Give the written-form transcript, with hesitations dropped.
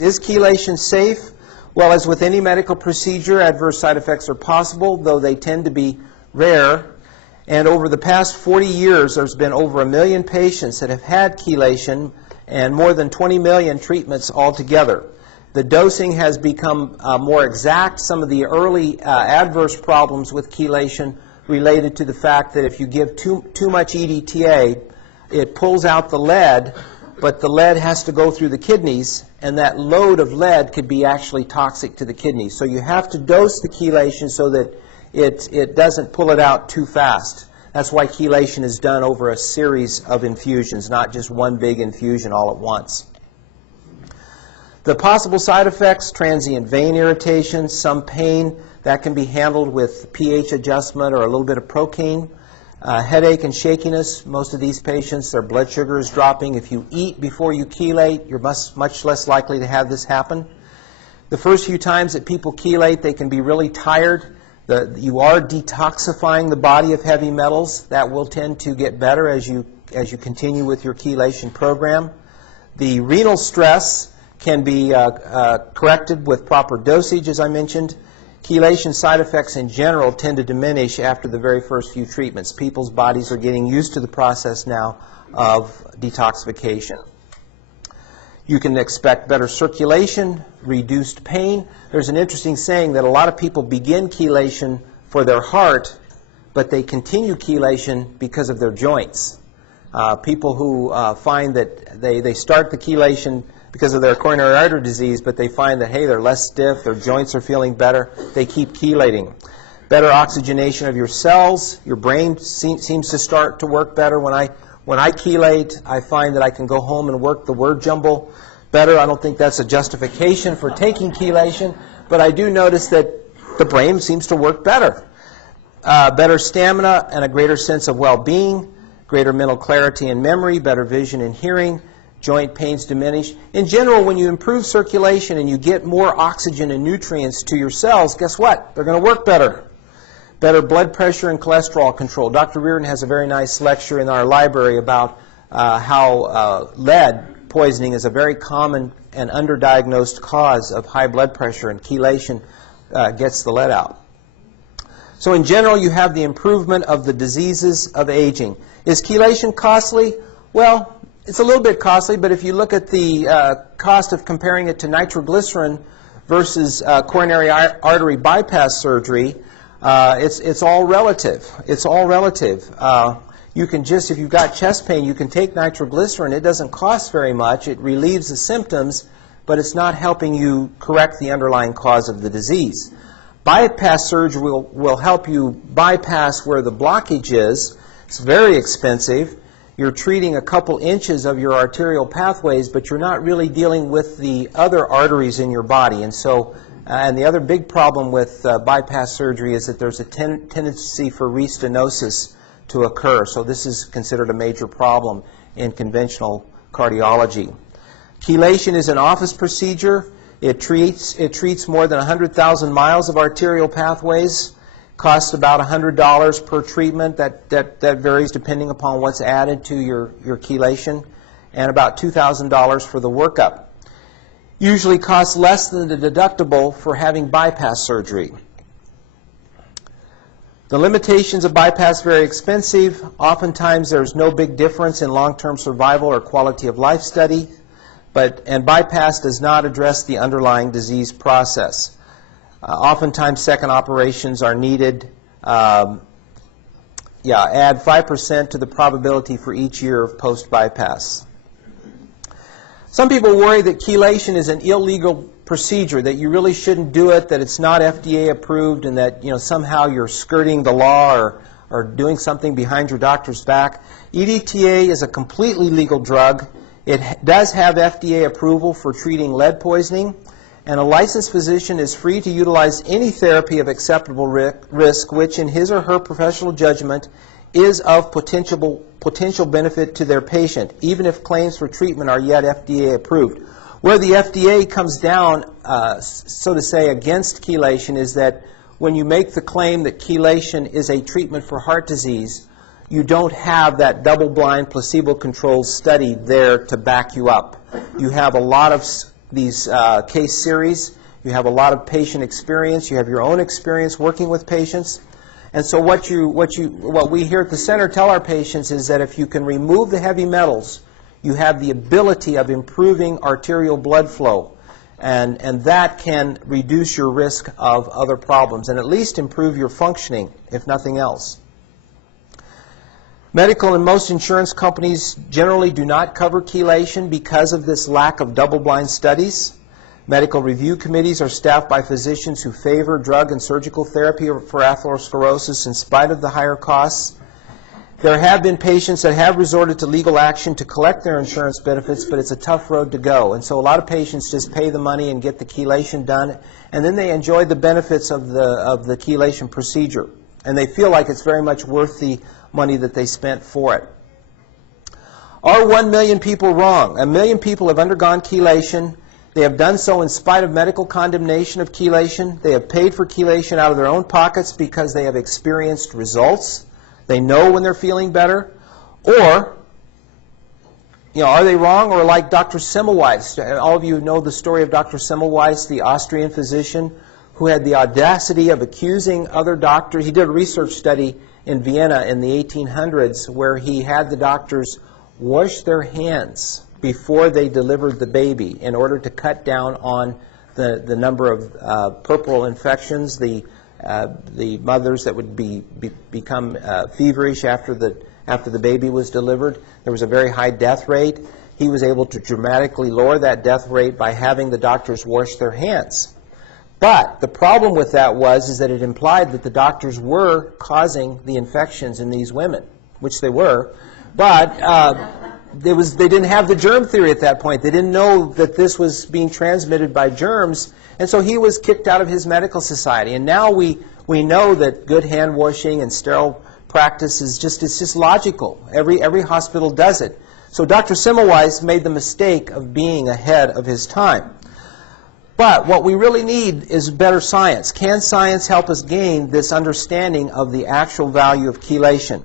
Is chelation safe? Well, as with any medical procedure, adverse side effects are possible, though they tend to be rare. And over the past 40 years, there's been over 1 million patients that have had chelation and more than 20 million treatments altogether. The dosing has become more exact. Some of the early adverse problems with chelation related to the fact that if you give too much EDTA, it pulls out the lead, but the lead has to go through the kidneys, and that load of lead could be actually toxic to the kidneys. So you have to dose the chelation so that it doesn't pull it out too fast. That's why chelation is done over a series of infusions, not just one big infusion all at once. The possible side effects: transient vein irritation, some pain that can be handled with pH adjustment or a little bit of Procaine. Headache and shakiness. Most of these patients, their blood sugar is dropping. If you eat before you chelate, you're much less likely to have this happen. The first few times that people chelate, they can be really tired. You are detoxifying the body of heavy metals. That will tend to get better as you continue with your chelation program. The renal stress can be corrected with proper dosage, as I mentioned. Chelation side effects in general tend to diminish after the very first few treatments. People's bodies are getting used to the process now of detoxification. You can expect better circulation, reduced pain. There's an interesting saying that a lot of people begin chelation for their heart, but they continue chelation because of their joints. People who find that they start the chelation because of their coronary artery disease, but they find that, hey, they're less stiff, their joints are feeling better, they keep chelating. Better oxygenation of your cells. Your brain seems to start to work better. When I chelate, I find that I can go home and work the word jumble better. I don't think that's a justification for taking chelation, but I do notice that the brain seems to work better. Better stamina and a greater sense of well-being, greater mental clarity and memory, better vision and hearing, joint pains diminish. In general, when you improve circulation and you get more oxygen and nutrients to your cells, guess what? They're going to work better. Better blood pressure and cholesterol control. Dr. Riordan has a very nice lecture in our library about how lead poisoning is a very common and underdiagnosed cause of high blood pressure, and chelation gets the lead out. So in general, you have the improvement of the diseases of aging. Is chelation costly? Well, it's a little bit costly, but if you look at the cost of comparing it to nitroglycerin versus coronary artery bypass surgery, it's all relative. It's all relative. You can just, if you've got chest pain, you can take nitroglycerin. It doesn't cost very much. It relieves the symptoms, but it's not helping you correct the underlying cause of the disease. Bypass surgery will help you bypass where the blockage is. It's very expensive. You're treating a couple inches of your arterial pathways, but you're not really dealing with the other arteries in your body. And so, and the other big problem with bypass surgery is that there's a tendency for restenosis to occur. So this is considered a major problem in conventional cardiology. Chelation is an office procedure. It treats more than 100,000 miles of arterial pathways. Costs about $100 per treatment. That varies depending upon what's added to your chelation, and about $2,000 for the workup. Usually costs less than the deductible for having bypass surgery. The limitations of bypass are very expensive. Oftentimes there's no big difference in long-term survival or quality of life study, and bypass does not address the underlying disease process. Oftentimes second operations are needed. Add 5% to the probability for each year of post-bypass. Some people worry that chelation is an illegal procedure, that you really shouldn't do it, that it's not FDA approved, and that somehow you're skirting the law or doing something behind your doctor's back. EDTA is a completely legal drug. It does have FDA approval for treating lead poisoning, and a licensed physician is free to utilize any therapy of acceptable risk which, in his or her professional judgment, is of potential benefit to their patient, even if claims for treatment are yet FDA approved. Where the FDA comes down, so to say, against chelation is that when you make the claim that chelation is a treatment for heart disease, you don't have that double-blind placebo-controlled study there to back you up. You have a lot of these case series. You have a lot of patient experience. You have your own experience working with patients. And so what we here at the center tell our patients is that if you can remove the heavy metals, you have the ability of improving arterial blood flow. And that can reduce your risk of other problems and at least improve your functioning, if nothing else. Medical and most insurance companies generally do not cover chelation because of this lack of double-blind studies. Medical review committees are staffed by physicians who favor drug and surgical therapy for atherosclerosis in spite of the higher costs. There have been patients that have resorted to legal action to collect their insurance benefits, but it's a tough road to go. And so a lot of patients just pay the money and get the chelation done, and then they enjoy the benefits of the chelation procedure. And they feel like it's very much worth the money that they spent for it. Are 1 million people wrong? 1 million people have undergone chelation. They have done so in spite of medical condemnation of chelation. They have paid for chelation out of their own pockets because they have experienced results. They know when they're feeling better. Or, are they wrong? Or like Dr. Semmelweis, all of you know the story of Dr. Semmelweis, the Austrian physician who had the audacity of accusing other doctors. He did a research study in Vienna in the 1800s where he had the doctors wash their hands before they delivered the baby in order to cut down on the number of puerperal infections, the mothers that would become feverish after the baby was delivered. There was a very high death rate. He was able to dramatically lower that death rate by having the doctors wash their hands. But the problem with that is that it implied that the doctors were causing the infections in these women, which they were, but they didn't have the germ theory at that point. They didn't know that this was being transmitted by germs, and so he was kicked out of his medical society. And now we know that good hand washing and sterile practice is just logical. Every hospital does it. So Dr. Semmelweis made the mistake of being ahead of his time. But what we really need is better science. Can science help us gain this understanding of the actual value of chelation?